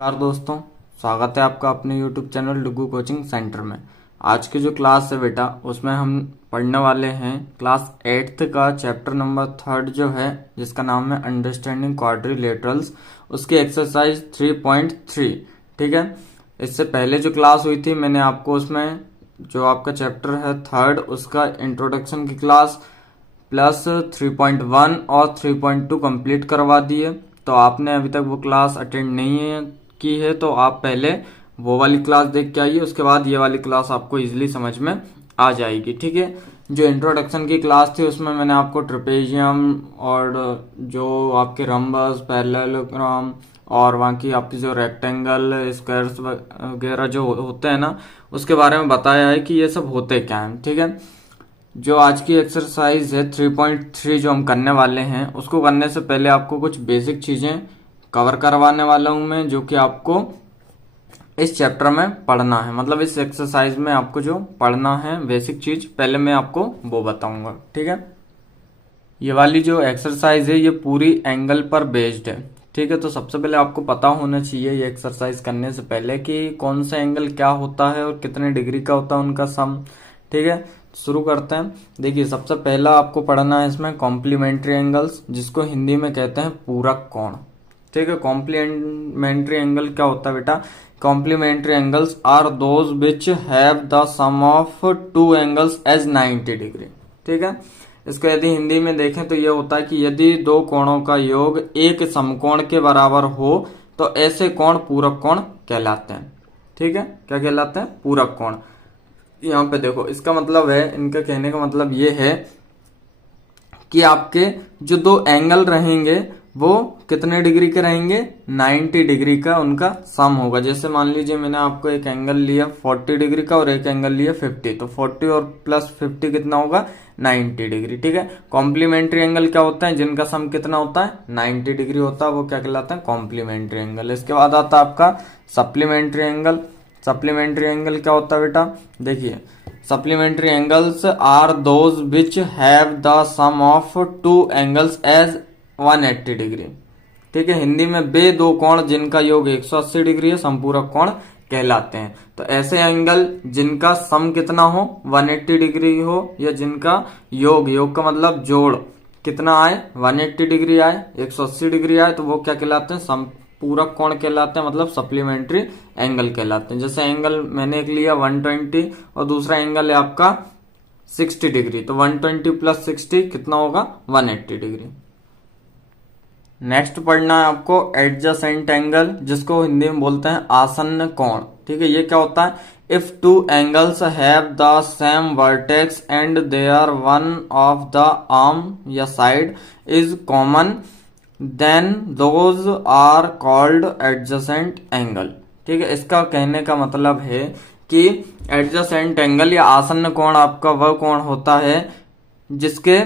नमस्कार दोस्तों, स्वागत है आपका अपने YouTube चैनल डुगू कोचिंग सेंटर में। आज की जो क्लास है बेटा, उसमें हम पढ़ने वाले हैं क्लास 8th का चैप्टर नंबर 3 जो है, जिसका नाम है अंडरस्टैंडिंग क्वाड्रिलेटरल्स, उसकी एक्सरसाइज 3.3। ठीक है, इससे पहले जो क्लास हुई थी मैंने आपको उसमें जो आपका चैप्टर है 3rd उसका इंट्रोडक्शन की क्लास प्लस 3.1 और 3.2 कंप्लीट करवा दिए। तो आपने अभी तक वो क्लास अटेंड नहीं की है तो आप पहले वो वाली क्लास देख के आइए, उसके बाद ये वाली क्लास आपको इजीली समझ में आ जाएगी। ठीक है, जो इंट्रोडक्शन की क्लास थी उसमें मैंने आपको ट्रेपेजियम और जो आपके रम्बस, पैरेललोग्राम और वहाँ की आपकी जो रेक्टेंगल, स्क्वायर्स वगैरह जो होते हैं ना, उसके बारे में बताया है कि ये सब होते क्या हैं। ठीक है, जो आज की एक्सरसाइज है 3.3 जो हम करने वाले हैं, उसको करने से पहले आपको कुछ बेसिक चीजें कवर करवाने वाला हूं मैं, जो कि आपको इस चैप्टर में पढ़ना है। मतलब इस एक्सरसाइज में आपको जो पढ़ना है बेसिक चीज, पहले मैं आपको वो बताऊंगा। ठीक है, ये वाली जो एक्सरसाइज है ये पूरी एंगल पर बेस्ड है। ठीक है, तो सबसे पहले आपको पता होना चाहिए ये एक्सरसाइज करने से पहले कि कौन सा एंगल क्या होता है और कितने डिग्री का होता है उनका सम। ठीक है, शुरू करते हैं। देखिए, सबसे पहला आपको पढ़ना है इसमें कॉम्प्लीमेंट्री एंगल्स, जिसको हिंदी में कहते हैं पूरक कोण। ठीक है, कॉम्प्लीमेंट्री एंगल क्या होता है बेटा? Complementary angles are those which have the sum of two angles as 90 degree. ठीक है, इसको यदि हिंदी में देखें तो यह होता है कि यदि दो कोणों का योग एक समकोण के बराबर हो तो ऐसे कोण पूरक कोण कहलाते हैं। ठीक है, क्या कहलाते हैं? पूरक कोण। यहाँ पे देखो, इसका मतलब है, इनका कहने का मतलब ये है कि आपके जो दो एंगल रहेंगे वो कितने डिग्री के रहेंगे? 90 डिग्री का उनका सम होगा। जैसे मान लीजिए मैंने आपको एक एंगल लिया 40 डिग्री का और एक एंगल लिया 50, तो 40 और प्लस 50 कितना होगा? 90 डिग्री। ठीक है, कॉम्प्लीमेंट्री एंगल क्या होता है? जिनका सम कितना होता है? 90 डिग्री होता है, वो क्या कहलाता है? Complementary angle. इसके बाद आता है आपका सप्लीमेंट्री एंगल। सप्लीमेंट्री एंगल क्या होता है बेटा? देखिए, supplementary angles are those which have the sum of two angles as 180 degree. ठीक है, हिंदी में वे दो कोण जिनका योग 180 डिग्री है संपूरक कोण कहलाते हैं। तो ऐसे एंगल जिनका सम कितना हो? 180 डिग्री हो, या जिनका योग का मतलब जोड़ कितना आए? 180 डिग्री आए, 180 डिग्री आए, तो वो क्या कहलाते हैं? पूरक कोण कहलाते हैं, मतलब सप्लीमेंट्री एंगल कहलाते हैं। जैसे एंगल मैंने एक लिया 120 और दूसरा एंगल है आपका 60 डिग्री, तो 120 प्लस 60 कितना होगा? 180 डिग्री। नेक्स्ट पढ़ना है आपको एडजेसेंट एंगल, जिसको हिंदी में बोलते हैं आसन्न कोण। ठीक है, ये क्या होता है? If two angles have the same vertex and there one of the arm या side is common then those are called adjacent angle. ठीक है, इसका कहने का मतलब है कि एडजेसेंट एंगल या आसन्न कोण आपका वह कोण होता है जिसके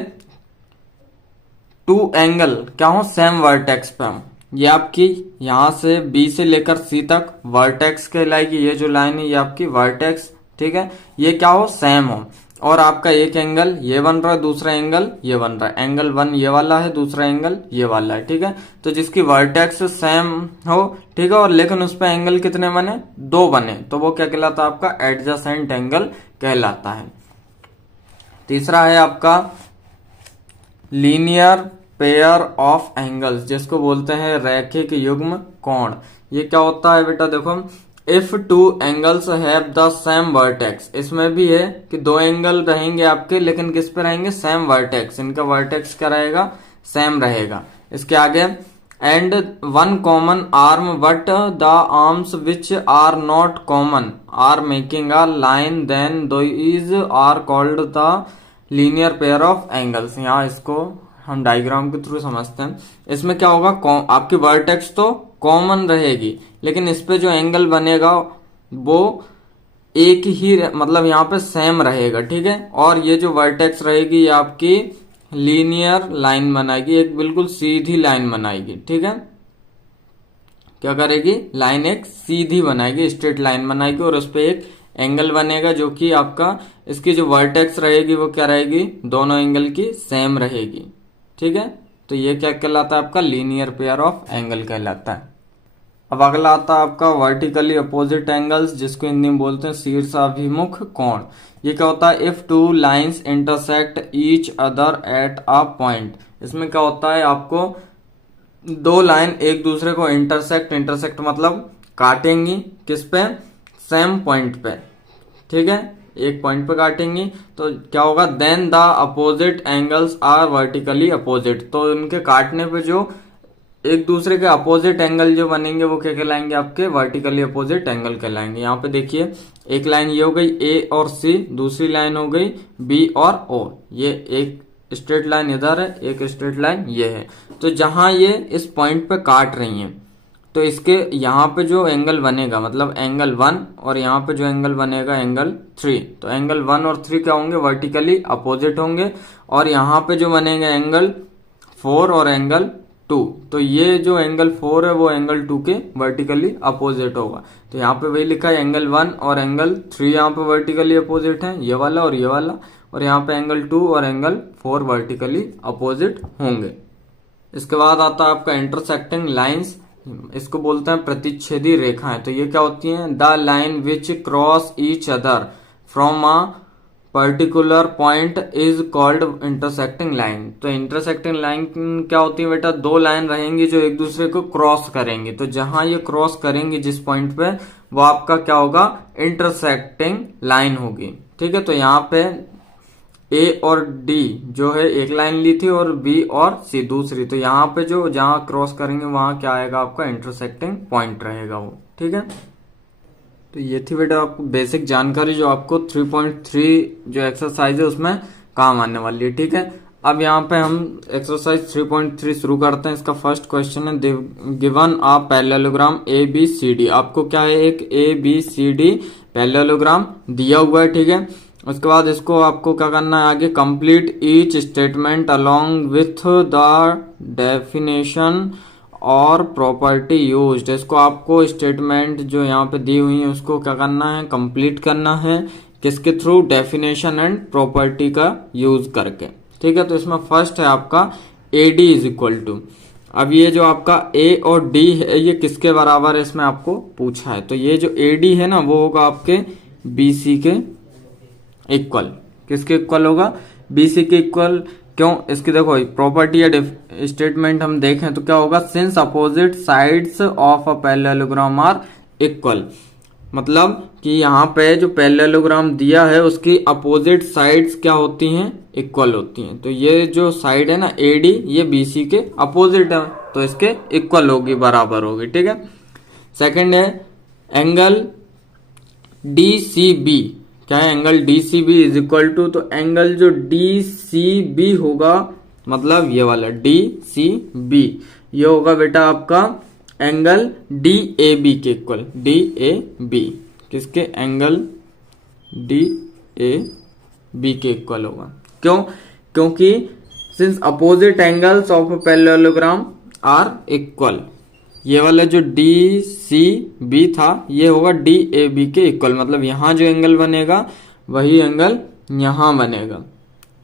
टू एंगल क्या हो? सेम वर्टेक्स पे हो। ये आपकी यहां से बी से लेकर सी तक वर्टेक्स कहलाएगी। ये जो लाइन है ये आपकी वर्टेक्स। ठीक है, ये क्या हो? सेम हो, और आपका एक एंगल ये बन रहा है, दूसरा एंगल ये बन रहा है। एंगल 1 ये वाला है, दूसरा एंगल ये वाला है। ठीक है, तो जिसकी वर्टेक्स सेम हो, ठीक है, और लेकिन उस पर एंगल कितने बने? 2 बने, तो वो क्या कहलाता है? आपका एडजेसेंट एंगल कहलाता है। तीसरा है आपका लीनियर पेयर ऑफ एंगल्स, जिसको बोलते हैं रैखिक युग्म कोण। ये क्या होता है बेटा? देखो, if two angles have the same vertex, इसमें भी है कि दो एंगल रहेंगे आपके, लेकिन किस पे रहेंगे? Same vertex. इनका वर्टेक्स क्या रहेगा? सेम रहेगा। इसके आगे and one common arm but the arms which are not common are making a line, then those are called the linear pair of angles. यहाँ इसको हम डायग्राम के थ्रू समझते हैं। इसमें क्या होगा? आपकी वर्टेक्स तो कॉमन रहेगी, लेकिन इस पे जो एंगल बनेगा वो एक ही मतलब यहाँ पे सेम रहेगा। ठीक है, और ये जो वर्टेक्स रहेगी ये आपकी लीनियर लाइन बनाएगी, एक बिल्कुल सीधी लाइन बनाएगी। ठीक है, क्या करेगी? लाइन एक सीधी बनाएगी, स्ट्रेट लाइन बनाएगी, और उस पे एक एंगल बनेगा जो कि आपका इसकी जो वर्टेक्स रहेगी वो क्या रहेगी? दोनों एंगल की सेम रहेगी। ठीक है, तो ये क्या कहलाता है? आपका लीनियर पेयर ऑफ एंगल कहलाता है। अब अगला आता है आपका वर्टिकली अपोजिट एंगल्स, जिसको हिंदी में बोलते हैं शीर्षाभिमुख कोण। ये क्या होता है, if two lines intersect each other at a point. इसमें क्या होता है, आपको दो लाइन एक दूसरे को इंटरसेक्ट मतलब काटेंगी, किस पे, सेम पॉइंट पे, ठीक है, एक पॉइंट पे काटेंगी, तो क्या होगा, then the opposite angles are vertically opposite. तो उनके काटने पे जो एक दूसरे के अपोजिट एंगल जो बनेंगे वो क्या कहलाएंगे, आपके वर्टिकली अपोजिट एंगल कहलाएंगे। यहाँ पे देखिए एक लाइन ये हो गई ए और सी, दूसरी लाइन हो गई बी और ओ। ये एक स्ट्रेट लाइन इधर है, एक स्ट्रेट लाइन ये है। तो जहां ये इस पॉइंट पे काट रही हैं, तो इसके यहाँ पे जो एंगल बनेगा मतलब एंगल 1, और यहाँ पे जो एंगल बनेगा एंगल 3। तो एंगल 1 और 3 क्या होंगे, वर्टिकली अपोजिट होंगे। और यहाँ पे जो बनेगा एंगल 4 और एंगल 2, तो ये जो एंगल 4 है वो एंगल 2 के वर्टिकली अपोजिट होगा। तो यहाँ पे वही लिखा है, एंगल 1 और एंगल 3 यहाँ पे वर्टिकली अपोजिट है, ये वाला और ये वाला। और यहाँ पे एंगल 2 और एंगल 4 वर्टिकली अपोजिट होंगे। इसके बाद आता है आपका इंटरसेक्टिंग लाइंस, इसको बोलते हैं प्रतिच्छेदी रेखाएं। तो ये क्या होती हैं, the line which cross each other from a particular point is called intersecting line. तो इंटरसेक्टिंग लाइन क्या होती है बेटा, दो लाइन रहेंगी जो एक दूसरे को क्रॉस करेंगी। तो जहां ये क्रॉस करेंगी जिस पॉइंट पे, वो आपका क्या होगा, इंटरसेक्टिंग लाइन होगी, ठीक है। तो यहाँ पे ए और डी जो है एक लाइन ली थी और बी और सी दूसरी। तो यहाँ पे जो जहां क्रॉस करेंगे वहां क्या आएगा, आपका इंटरसेक्टिंग पॉइंट रहेगा वो, ठीक है। तो ये थी बेटा आपको बेसिक जानकारी जो आपको 3.3 जो एक्सरसाइज है उसमें काम आने वाली है, ठीक है। अब यहाँ पे हम एक्सरसाइज 3.3 शुरू करते हैं। इसका फर्स्ट क्वेश्चन है, given a parallelogram A B C D. आपको क्या है, एक A B C D parallelogram दिया हुआ है, ठीक है। उसके बाद इसको आपको क्या करना है आगे, complete each statement along with the definition और प्रॉपर्टी यूज्ड। इसको आपको स्टेटमेंट जो यहाँ पे दी हुई है उसको क्या करना है, कंप्लीट करना है, किसके थ्रू, डेफिनेशन एंड प्रॉपर्टी का यूज करके, ठीक है। तो इसमें फर्स्ट है आपका A D is equal to. अब ये जो आपका ए और डी है ये किसके बराबर है, इसमें आपको पूछा है। तो ये जो ए डी है ना वो होगा आपके बी सी के इक्वल। किसके इक्वल होगा, बी सी के इक्वल। क्यों, इसकी देखो प्रॉपर्टी या स्टेटमेंट हम देखें तो क्या होगा, since opposite sides of a parallelogram are equal. मतलब कि यहाँ पे जो पैरेललोग्राम दिया है उसकी अपोजिट साइड्स क्या होती हैं, इक्वल होती हैं। तो ये जो साइड है ना ए डी, ये बी सी के अपोजिट है, तो इसके इक्वल होगी, बराबर होगी, ठीक है। सेकंड है एंगल डी सी बी। क्या है, angle D C B is equal to, तो एंगल जो डी सी बी होगा मतलब ये वाला डी सी बी, ये होगा बेटा आपका एंगल डी ए बी के इक्वल। डी ए बी किसके, एंगल डी ए बी के इक्वल होगा। क्यों, क्योंकि since opposite angles of parallelogram are equal, ये वाला जो डी सी बी था ये होगा डी ए बी के इक्वल। मतलब यहां जो एंगल बनेगा वही एंगल यहां बनेगा,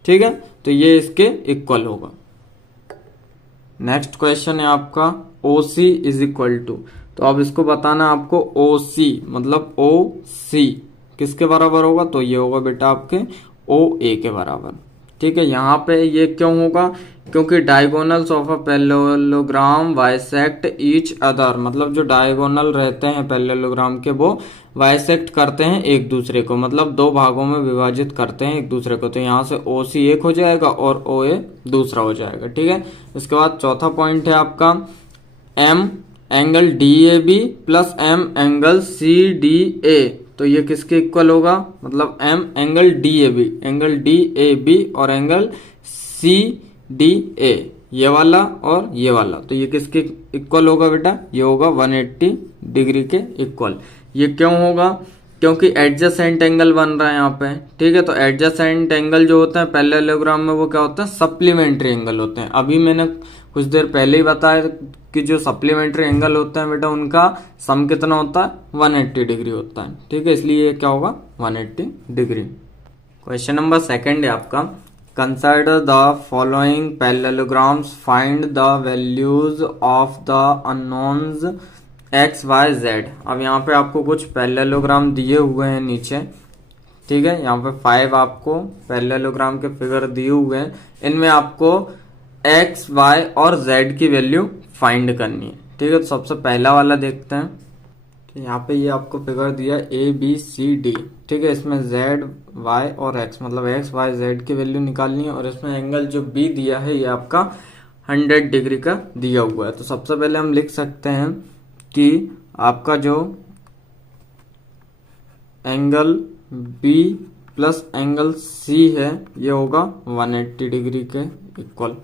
ठीक है। तो ये इसके इक्वल होगा। नेक्स्ट क्वेश्चन है आपका ओ सी इज इक्वल टू। तो अब इसको बताना आपको ओ सी मतलब ओ सी किसके बराबर होगा, तो ये होगा बेटा आपके ओ ए के बराबर, ठीक है। यहाँ पे ये क्यों होगा, क्योंकि diagonals of a parallelogram bisect each other. मतलब जो डायगोनल रहते हैं पैरेललोग्राम के वो बाइसेक्ट करते हैं एक दूसरे को, मतलब दो भागों में विभाजित करते हैं एक दूसरे को। तो यहाँ से ओ सी एक हो जाएगा और ओ ए दूसरा हो जाएगा, ठीक है। इसके बाद चौथा पॉइंट है आपका M angle D A B plus M angle C D A. तो ये किसके इक्वल होगा, मतलब M angle D A B, angle D A B और एंगल सी डी ए, ये वाला और ये वाला। तो ये किसके इक्वल होगा बेटा, ये होगा 180 डिग्री के इक्वल। ये क्यों होगा, क्योंकि एडजेसेंट एंगल बन रहा है यहाँ पे, ठीक है। तो एडजेसेंट एंगल जो होता है पैरेललोग्राम में वो क्या होता है, सप्लीमेंट्री एंगल होते हैं। अभी मैंने कुछ देर पहले ही बताया कि जो सप्लीमेंट्री एंगल होते हैं बेटा उनका सम कितना होता है, 180 डिग्री होता है, ठीक है। इसलिए ये क्या होगा, 180 डिग्री। क्वेश्चन नंबर सेकंड है आपका, consider the following parallelograms, find the values of the unknowns X Y Z. अब यहाँ पे आपको कुछ पैरेललोग्राम दिए हुए हैं नीचे, ठीक है। यहाँ पे 5 आपको पैरेललोग्राम के फिगर दिए हुए हैं। इनमें आपको एक्स वाई और जेड की वैल्यू फाइंड करनी है, ठीक है। तो सबसे पहला वाला देखते हैं। तो यहाँ पे ये आपको फिगर दिया ए बी सी डी, ठीक है। इसमें जेड वाई और एक्स, मतलब एक्स वाई जेड की वैल्यू निकालनी है। और इसमें एंगल जो बी दिया है ये आपका 100 डिग्री का दिया हुआ है। तो सबसे पहले हम लिख सकते हैं कि आपका जो angle B plus angle C है ये होगा 180 डिग्री के इक्वल।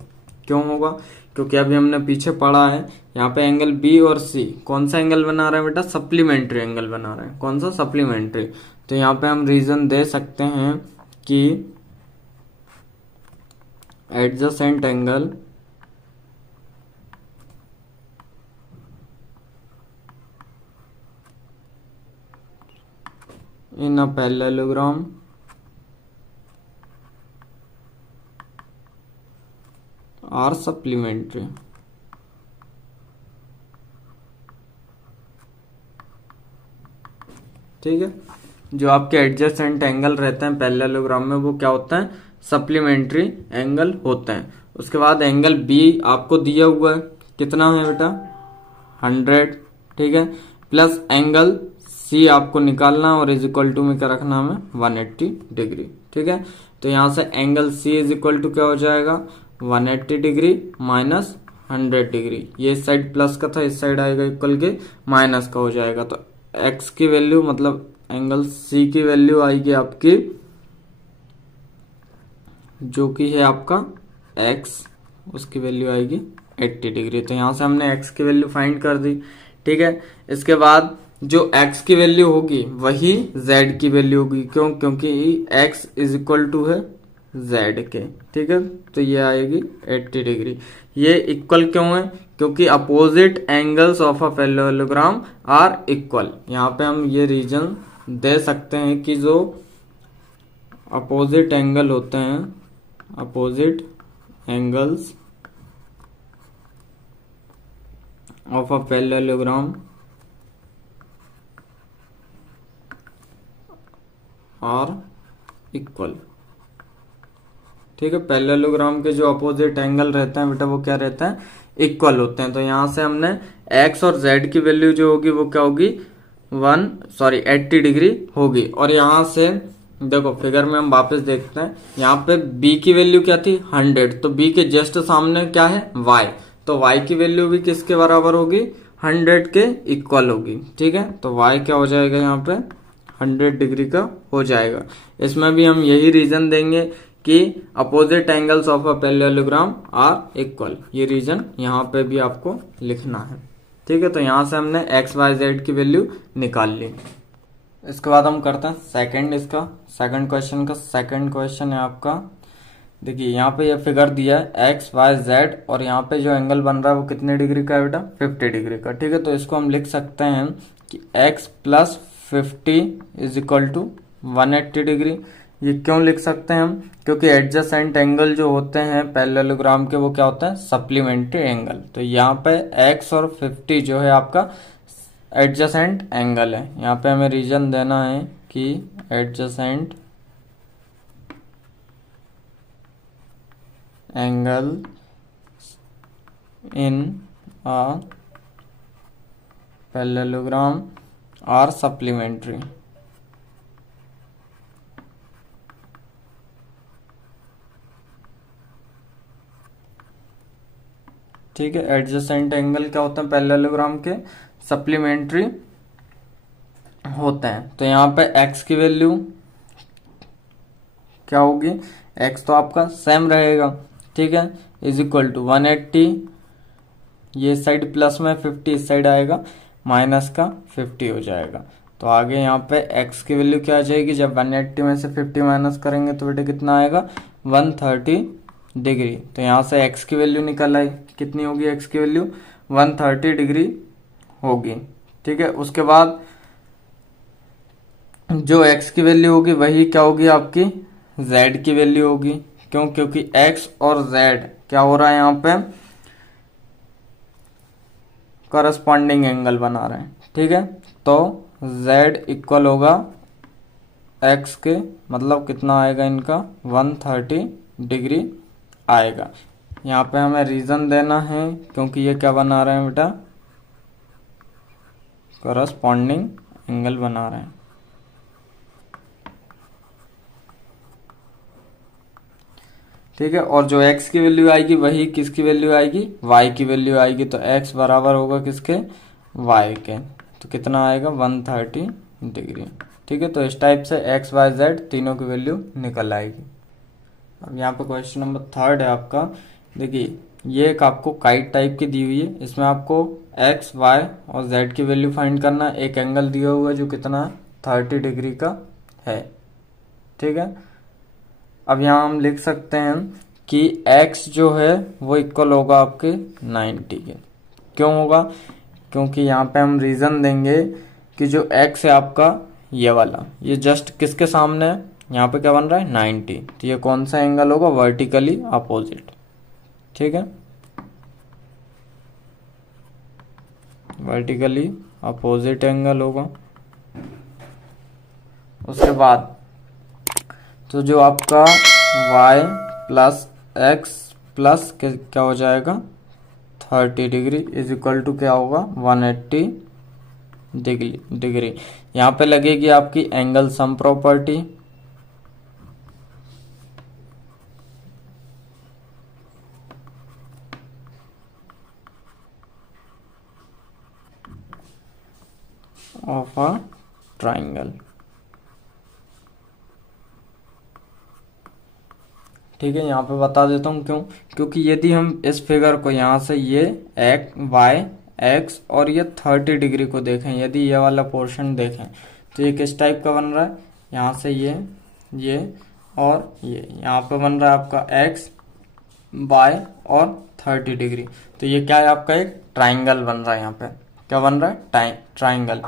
क्यों होगा? क्योंकि अभी हमने पीछे पढ़ा है यहाँ पे एंगल बी और सी कौन सा एंगल बना रहा है बेटा? सप्लीमेंट्री एंगल बना रहा है। कौन सा? सप्लीमेंट्री। तो यहाँ पे हम रीजन दे सकते हैं कि adjacent angle in a parallelogram are supplementary। ठीक है, जो आपके एडजेसेंट एंगल रहते हैं पैरेललोग्राम में वो क्या होता है? सप्लीमेंट्री एंगल होते हैं। उसके बाद एंगल बी आपको दिया हुआ है, कितना है बेटा? 100, ठीक है। प्लस एंगल सी आपको निकालना और इज इक्वल टू में क्या रखना हमें? 180 डिग्री, ठीक है। तो यहां से angle C is equal to क्या हो जाएगा? 180 डिग्री माइनस 100 डिग्री। ये इस साइड प्लस का था, इस साइड आएगा इक्वल के माइनस का हो जाएगा। तो एक्स की वैल्यू मतलब एंगल सी की वैल्यू आएगी आपकी, जो कि है आपका एक्स, उसकी वैल्यू आएगी 80 डिग्री। तो यहां से हमने एक्स की वैल्यू फाइंड कर दी, ठीक है। इसके बाद जो x की वैल्यू होगी वही z की वैल्यू होगी। क्यों? क्योंकि x इज इक्वल टू है z के, ठीक है। तो ये आएगी 80 डिग्री। ये इक्वल क्यों है? क्योंकि opposite angles of a parallelogram are equal. यहाँ पे हम ये रीजन दे सकते हैं कि जो अपोजिट एंगल होते हैं, opposite angles of a parallelogram are equal, ठीक है। पैरेललोग्राम के जो अपोजिट एंगल रहते हैं बेटा वो क्या रहता है? इक्वल होते हैं। तो यहां से हमने x और z की वैल्यू जो होगी वो क्या होगी? 80 डिग्री होगी। और यहां से देखो फिगर में हम वापस देखते हैं, यहाँ पे b की वैल्यू क्या थी? 100। तो b के जस्ट सामने क्या है? y। तो y की वैल्यू भी किसके बराबर होगी? 100 के इक्वल होगी, ठीक है। तो y क्या हो जाएगा? यहाँ पे 100 डिग्री का हो जाएगा। इसमें भी हम यही रीजन देंगे कि opposite angles of a parallelogram are equal. ये रीजन यहाँ पे भी आपको लिखना है, ठीक है। तो यहाँ से हमने एक्स वाई जेड की वैल्यू निकाल ली। इसके बाद हम करते हैं सेकंड क्वेश्चन का। सेकंड क्वेश्चन है आपका, देखिए यहाँ पे ये फिगर दिया है एक्स वाई जेड, और यहाँ पे जो एंगल बन रहा है वो कितने डिग्री का है बेटा? 50 डिग्री का, ठीक है। तो इसको हम लिख सकते हैं कि x plus 50 is equal to 180 degree. ये क्यों लिख सकते हैं हम? क्योंकि एडजेसेंट एंगल जो होते हैं पैरेललोग्राम के वो क्या होते हैं? Supplementary angle. तो यहाँ पे x और 50 जो है आपका एडजेसेंट एंगल है। यहाँ पे हमें रीजन देना है कि adjacent angle in a parallelogram are supplementary, ठीक है। एडजेसेंट एंगल क्या होते हैं पैरेललोग्राम के? सप्लीमेंट्री होते हैं। तो यहाँ पे x की वैल्यू क्या होगी? x तो आपका सेम रहेगा, ठीक है, इज इक्वल टू 180, ये साइड प्लस में 50 इस साइड आएगा माइनस का 50 हो जाएगा। तो आगे यहाँ पे x की वैल्यू क्या आ जाएगी? जब 180 में से 50 माइनस करेंगे तो बेटे कितना आएगा? 130 डिग्री। तो यहाँ से x की वैल्यू निकल आई, कितनी होगी x की वैल्यू? 130 डिग्री होगी, ठीक है। उसके बाद जो x की वैल्यू होगी वही क्या होगी आपकी? z की वैल्यू होगी। क्यों? क्योंकि x और z क्या हो रहा है यहाँ पे? करस्पॉन्डिंग एंगल बना रहे हैं, ठीक है। तो z इक्वल होगा x के, मतलब कितना आएगा इनका 130 डिग्री आएगा। यहाँ पे हमें रीज़न देना है क्योंकि ये क्या बना रहे हैं बेटा, करस्पॉन्डिंग एंगल बना रहे हैं। ठीक है, और जो x की वैल्यू आएगी वही किसकी वैल्यू आएगी, y की वैल्यू आएगी। तो x बराबर होगा किसके, y के। तो कितना आएगा 130 डिग्री। ठीक है, तो इस टाइप से x y z तीनों की वैल्यू निकल आएगी। अब यहाँ पे क्वेश्चन नंबर 3 है आपका। देखिए ये एक आपको काइट टाइप की दी हुई है, इसमें आपको x y और z की वैल्यू फाइंड करना है। एक एंगल दिया हुआ है जो कितना 30 डिग्री का है। ठीक है, अब यहाँ हम लिख सकते हैं कि x जो है वो इक्वल होगा आपके 90 के। क्यों होगा, क्योंकि यहाँ पे हम रीज़न देंगे कि जो x है आपका ये वाला, ये जस्ट किसके सामने है, यहाँ पे क्या बन रहा है 90। तो ये कौन सा एंगल होगा, वर्टिकली अपोजिट। ठीक है, वर्टिकली अपोजिट एंगल होगा। उसके बाद तो जो आपका y प्लस x प्लस क्या हो जाएगा 30 डिग्री इज इक्वल टू क्या होगा 180 डिग्री। यहाँ पे लगेगी आपकी angle sum property. Of a triangle. ठीक है, यहाँ पे बता देता हूँ क्यों, क्योंकि यदि हम इस फिगर को यहाँ से ये y x और ये 30 डिग्री को देखें, यदि ये वाला पोर्शन देखें तो ये किस टाइप का बन रहा है, यहाँ से ये और ये यहाँ पे बन रहा है आपका x y और 30 डिग्री। तो ये क्या है आपका एक ट्राइंगल बन रहा है। यहाँ पे क्या बन रहा है ट्राइंगल।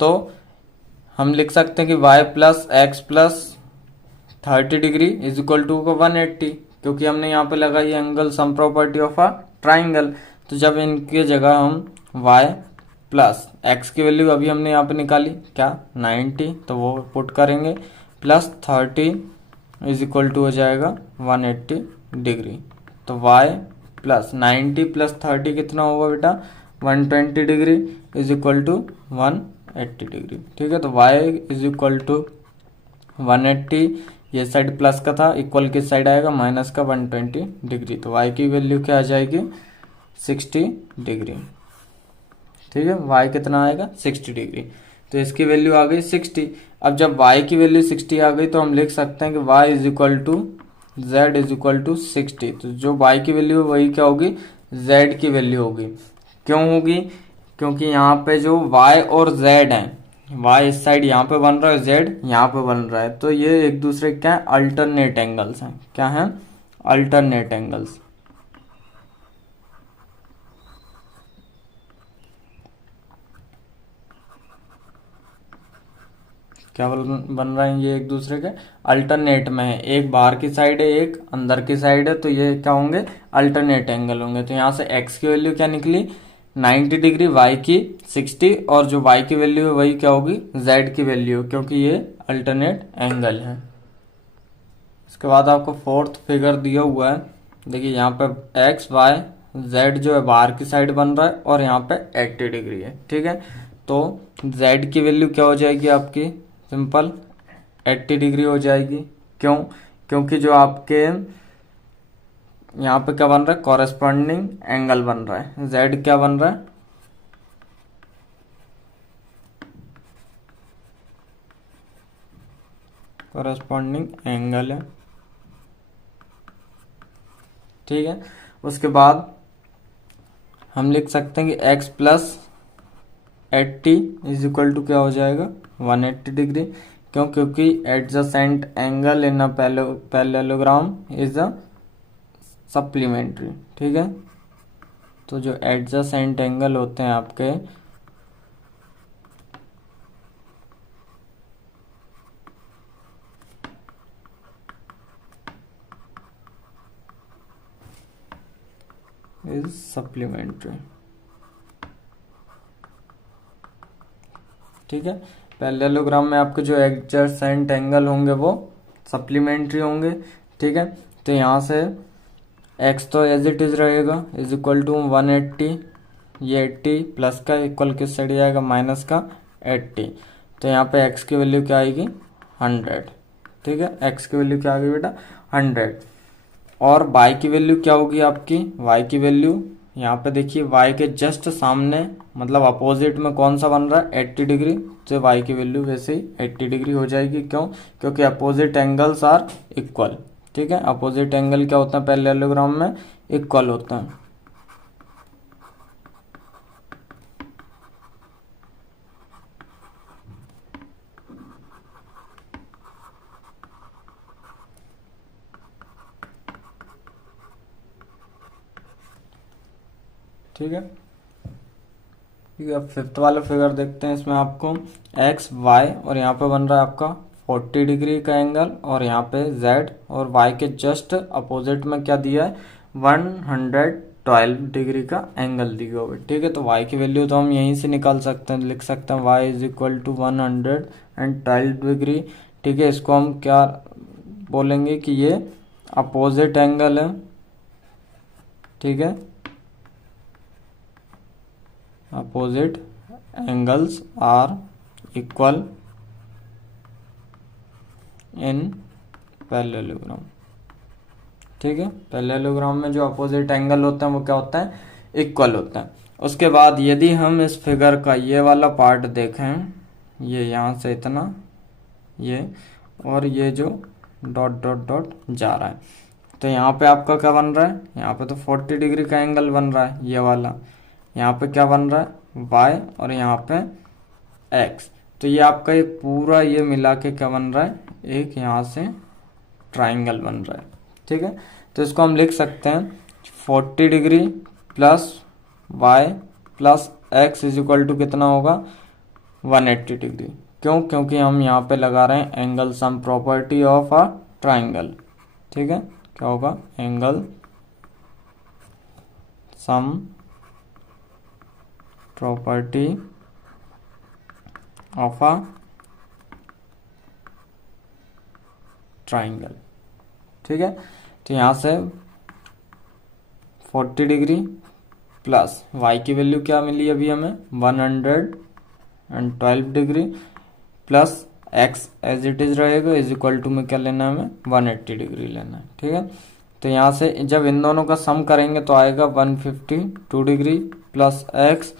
तो हम लिख सकते हैं कि y plus X plus 30 degree is equal to 180, क्योंकि हमने यहाँ पे लगाई angle sum property of a triangle. तो जब इनकी जगह हम y प्लस x की वैल्यू अभी हमने यहाँ पे निकाली क्या 90, तो वो पुट करेंगे, प्लस 30 इज इक्वल टू हो जाएगा 180 डिग्री। तो y प्लस 90 प्लस 30 कितना होगा बेटा 120 degree is equal to 180 degree. ठीक है, तो y इज इक्वल टू 180, ये साइड प्लस का था, इक्वल किस साइड आएगा माइनस का 120 डिग्री। तो y की वैल्यू क्या आ जाएगी 60 डिग्री। ठीक है, y कितना आएगा 60 डिग्री। तो इसकी वैल्यू आ गई 60। अब जब y की वैल्यू 60 आ गई तो हम लिख सकते हैं कि y is equal to z is equal to 60। तो जो y की वैल्यू है वही क्या होगी z की वैल्यू होगी। क्यों होगी, क्योंकि यहाँ पे जो y और z है, y इस साइड यहाँ पे बन रहा है, z यहाँ पे बन रहा है, तो ये एक दूसरे क्या है अल्टरनेट एंगल्स हैं। क्या हैं अल्टरनेट एंगल्स। क्या बन रहे हैं ये एक दूसरे के अल्टरनेट में है, एक बाहर की साइड है एक अंदर की साइड है, तो ये क्या होंगे अल्टरनेट एंगल होंगे। तो यहाँ से x की वैल्यू क्या निकली 90 डिग्री, y की 60, और जो y की वैल्यू है वही क्या होगी z की वैल्यू, क्योंकि ये अल्टरनेट एंगल है। इसके बाद आपको फोर्थ फिगर दिया हुआ है। देखिए यहाँ पे x y z जो है बाहर की साइड बन रहा है और यहाँ पे 80 डिग्री है। ठीक है, तो z की वैल्यू क्या हो जाएगी आपकी सिंपल 80 डिग्री हो जाएगी। क्यों, क्योंकि जो आपके यहाँ पे क्या बन रहा है कॉरेस्पॉन्डिंग एंगल बन रहा है, z क्या बन रहा है कॉरेस्पॉन्डिंग एंगल है। ठीक है, उसके बाद हम लिख सकते हैं कि x plus 80 is equal to क्या हो जाएगा 180 डिग्री। क्यों, क्योंकि adjacent angle in a parallelogram is a supplementary. ठीक है, तो जो एडजेसेंट एंगल होते हैं आपके इज सप्लीमेंट्री। ठीक है। पैरेललोग्राम में आपके जो एडजेसेंट एंगल होंगे वो सप्लीमेंट्री होंगे, ठीक है। तो यहाँ से x तो एज इट इज रहेगा, इज इक्वल टू 180, ये 80 प्लस का इक्वल किस साइड जाएगा, माइनस का 80। तो यहाँ पे x की वैल्यू क्या आएगी, 100, ठीक है। x की वैल्यू क्या आ गई बेटा, 100। और y की वैल्यू क्या होगी आपकी, y की वैल्यू यहाँ पे देखिए y के जस्ट सामने मतलब अपोजिट में कौन सा बन रहा है, 80 डिग्री। तो y की वैल्यू वैसे ही 80 डिग्री हो जाएगी। क्यों, क्योंकि अपोजिट एंगल्स आर इक्वल, ठीक है। अपोजिट एंगल क्या होता है पैरेललोग्राम में, इक्वल होता है। ठीक है, ठीक है। अब फिफ्थ वाला फिगर देखते हैं। इसमें आपको एक्स वाई और यहाँ पे बन रहा है आपका 40 डिग्री का एंगल, और यहाँ पे जेड और वाई के जस्ट अपोजिट में क्या दिया है, 112 डिग्री का एंगल दिया हुआ है, ठीक है। तो वाई की वैल्यू तो हम यहीं से निकाल सकते हैं, लिख सकते हैं Y is equal to 112 degree, ठीक है। इसको हम क्या बोलेंगे कि ये अपोजिट एंगल है, ठीक है। Opposite angles are equal in parallelogram, ठीक है। पैरेललोग्राम में जो अपोजिट एंगल होते हैं वो क्या होता है, इक्वल होता है। उसके बाद यदि हम इस फिगर का ये वाला पार्ट देखें, ये यहाँ से इतना, ये और ये जो डॉट डॉट डॉट जा रहा है, तो यहाँ पे आपका क्या बन रहा है, यहाँ पे तो 40 डिग्री का एंगल बन रहा है ये वाला। यहाँ पे क्या बन रहा है, y, और यहाँ पे x। तो ये आपका एक पूरा ये मिला के क्या बन रहा है, एक यहाँ से ट्राइंगल बन रहा है, ठीक है। तो इसको हम लिख सकते हैं 40 degree plus y plus x is equal to कितना होगा, 180 डिग्री। क्यों, क्योंकि हम यहाँ पे लगा रहे हैं angle sum property of a triangle, ठीक है। क्या होगा, angle sum property of a triangle, ठीक है। तो यहाँ से 40 डिग्री प्लस y की वैल्यू क्या मिली अभी हमें, 112 degree plus x as it is रहेगा, इज इक्वल टू में क्या लेना है हमें, 180 डिग्री लेना है, ठीक है। तो यहाँ से जब इन दोनों का सम करेंगे तो आएगा 152 degree plus x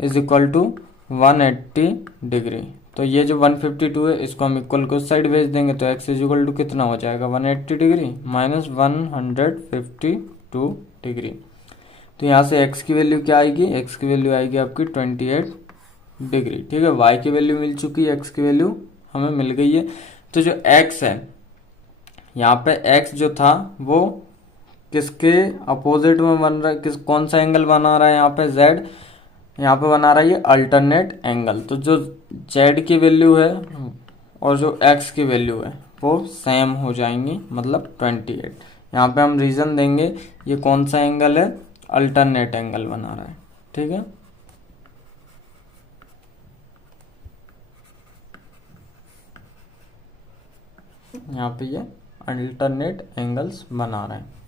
is equal to 180 degree. तो ये जो 152 है इसको हम इक्वल को साइड भेज देंगे, तो x इज इक्वल टू कितना हो जाएगा, 180 डिग्री माइनस 152 डिग्री। तो यहाँ से x की वैल्यू क्या आएगी, x की वैल्यू आएगी आपकी 28 डिग्री, ठीक है। y की वैल्यू मिल चुकी है, x की वैल्यू हमें मिल गई है। तो जो x है यहाँ पे x जो था वो किसके अपोजिट में बन रहा है, कौन सा एंगल बना रहा है यहाँ पे, z। यहाँ पे बना रहा है ये अल्टरनेट एंगल। तो जो z की वैल्यू है और जो x की वैल्यू है वो सेम हो जाएंगी, मतलब 28। यहाँ पे हम रीजन देंगे ये कौन सा एंगल है, अल्टरनेट एंगल बना रहा है, ठीक है। यहाँ पे ये अल्टरनेट एंगल्स बना रहे हैं।